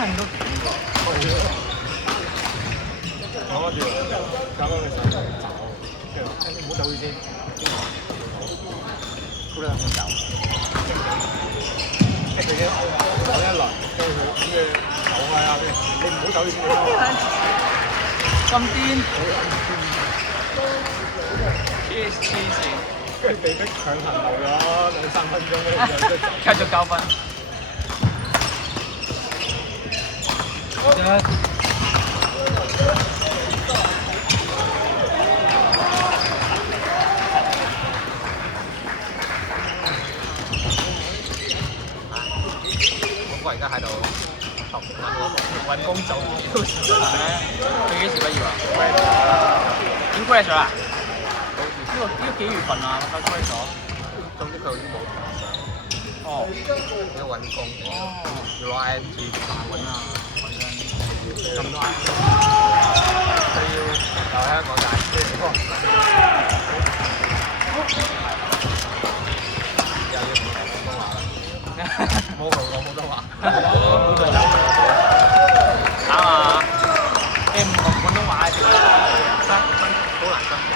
乜人都點㗎？攞住，搞到佢手走，跟住你唔好走住先，好啦，我走，跟住佢走一輪，跟住佢走開啊！你唔好走住先。咁癲！黐線，跟住被逼強行留咗2-3分鐘咧，繼續9分。我而家喺度揾工做，佢幾時畢業啊？已經 grad 咗啦。呢個幾月份啊？佢 grad 咗。總之佢已經冇同我上。哦。要揾工。哦。要攞 IMT 揾啊，揾緊咁多 IMT。佢要留喺香港大。又要唔講廣東話啦。冇同講普通話。啱啊！你唔講廣東話嘅時候，好難生活。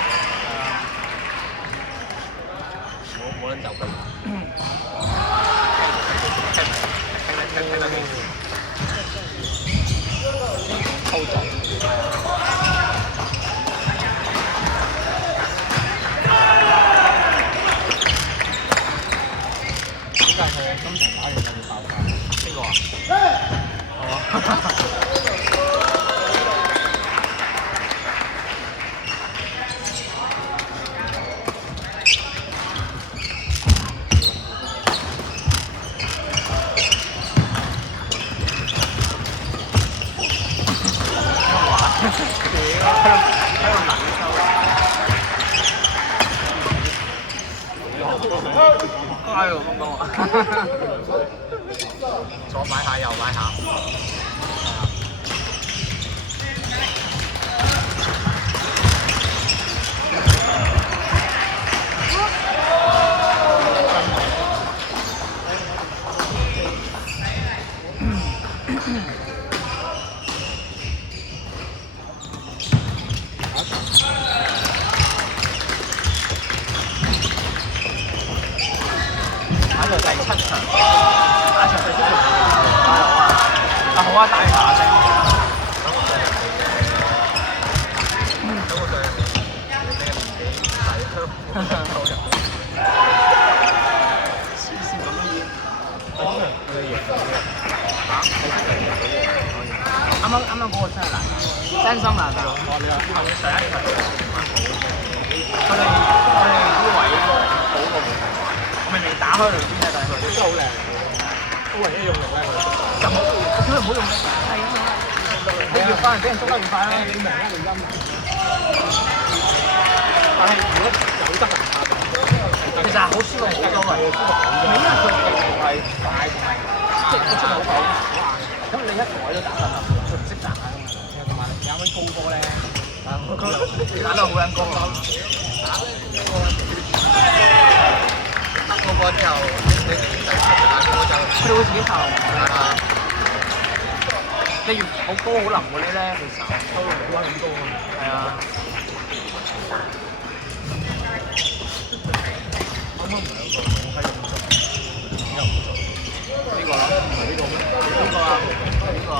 冇人走佢。聽得明。操作。點解佢今場打完就要爆發？邊個啊？哦。哎呦，咁講啊！左擺下，右擺下。打到第7場，打場第7場打好啊！好啊，打完打聲。等我上你俾個年紀細，黐線咁樣要。啱啱嗰個真係難，真心難打。你話上一場佢哋啲位好過冇。明明打開兩邊嘅，但係佢真係好靚，都唯一用力咧。就冇，點解唔好用力？係啊嘛，你要翻嚟俾人捉得唔快啦。你明啦，你陰。但係如果有得人打，其實好舒服好多嘅。唔係因為佢係快同埋，即係佢出嚟好快。咁你一台都打得啦，佢唔識打啊嘛。同埋你啱啱高波咧，佢打得好撚高啊！高波之後，你打高就佢哋會自己投。你越好高好腍嗰啲咧，佢投都好撚高啊！係啊。啱啱唔係有個好閪咁做，又唔做。呢個啦，唔係呢個咩？呢個啊，呢個啊。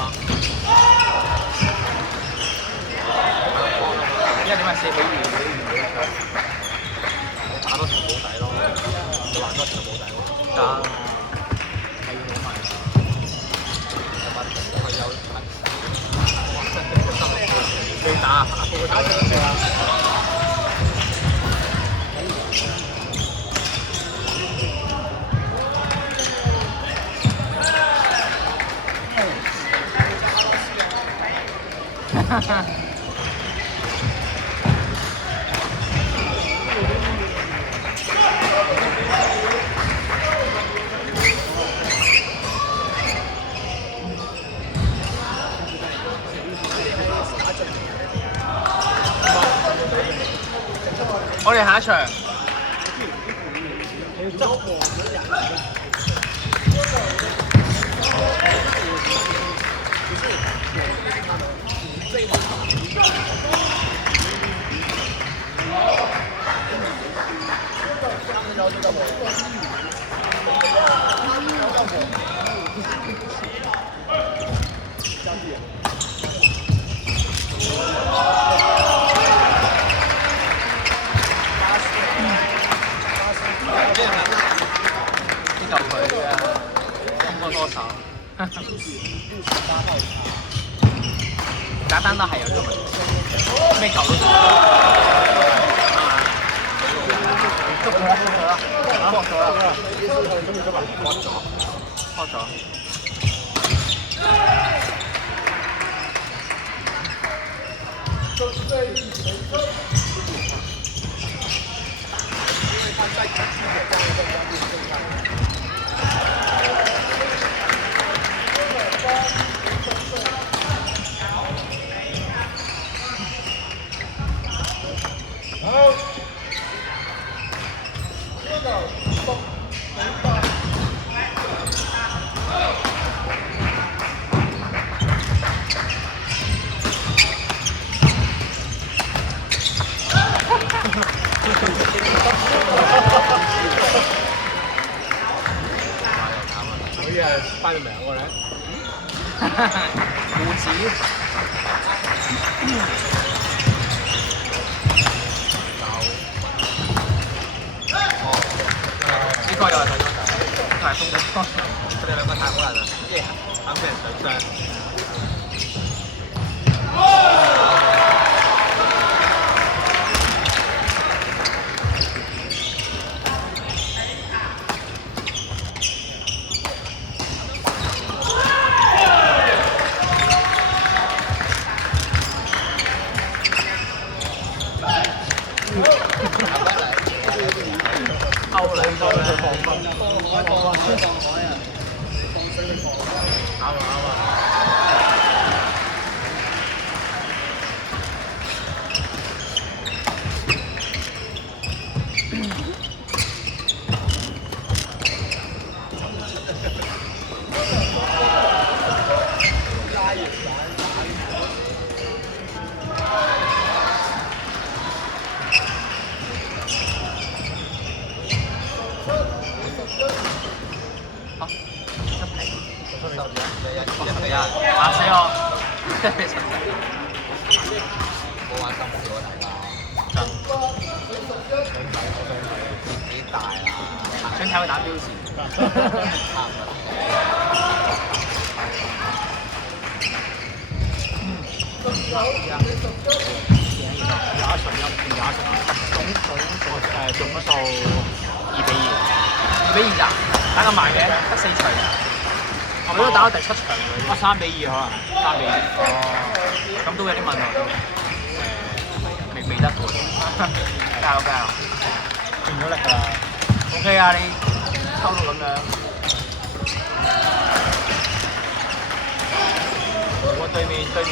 依家點解4比2？打多場冇底咯，玩多場冇底咯。打係要攞埋。我有你打，我打上先啊！哈哈。我哋下一場。呢嚿佢啊，中國歌手，簡單都係有中文，咩球都做。捉佢啦！捉咗啦！拖咗。好似係翻咗名喎你。胡子。呢個又係睇咗㗎，係中咗。佢哋兩個太好人啦，即係啱俾人上傷。歐兩個咧，放分，啱啊！嚇死我！真係神奇。冇玩咁少啊大家。真。幾大啊？想睇佢打標示。中咗數2-2咋？打咁埋嘅，得4場。我都打到第7場啦。3-2可能，3-2。哦，咁都有啲問題都。未得喎。加油加油！盡咗力㗎啦。OK 啊，你抽到咁樣。我對面